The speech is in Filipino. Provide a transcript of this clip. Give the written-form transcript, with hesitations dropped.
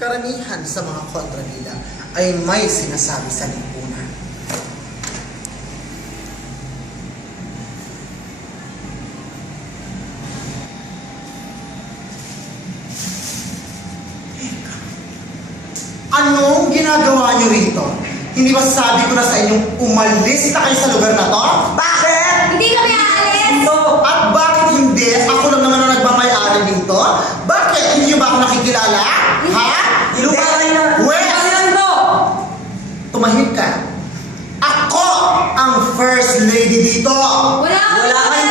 karamihan sa mga kontra nila ay may sinasabi sa lipunan. Anong ginagawa niyo rito? Hindi ba sabi ko na sa inyong umalis na kayo sa lugar na to? Bakit? Hindi kami aalis! At bakit hindi? Ako lang naman ang nagmamayari dito. Bakit? Hindi niyo ba ako nakikilala? Ha? Iluparan na! Wes! Tumahimik ka. Ako ang first lady dito. Wala Wala kang